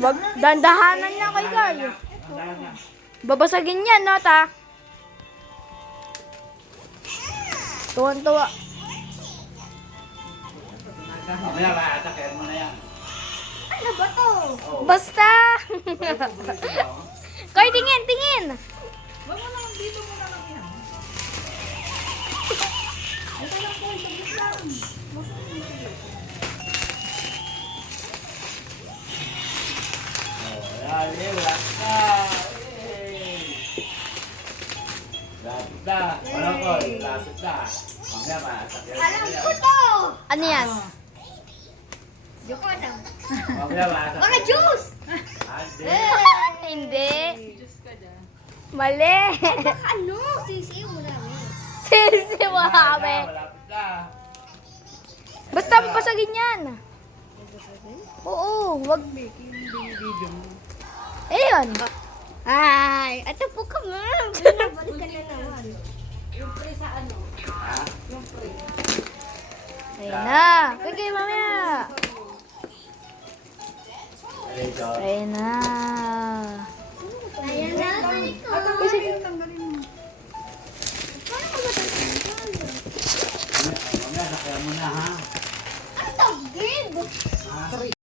Wag, dandahanan niya kay Guy. Babasagin yan, no, ta? Tuwan-tuwa. Mamaya maatakin mo na yan. Ano ba to? Basta! Koy, tingin, tingin! Wag mo lang dito muna lang yan. Ito lang po, saglit lang. Ayan, relax na. Lapit na. Ano ko? Lapit na. Mamaya maatakin mo Alam na yan. ko to! Ano yan? Joke lang. Mamaya maatakin. Mga juice! Ande. Hindi. Diyos ka dyan. Mali. Ano? Sisiyo mo namin. Sisi, mami. Malapit na. Basta babasagin yan. Oo, wag. Ayun. Ay, ito po ka, ma'am. Balik ka na naman. Yung pre sa ano? Ha? Yung pre. Ayun na. Okay, mamaya. Dito. Ayun na.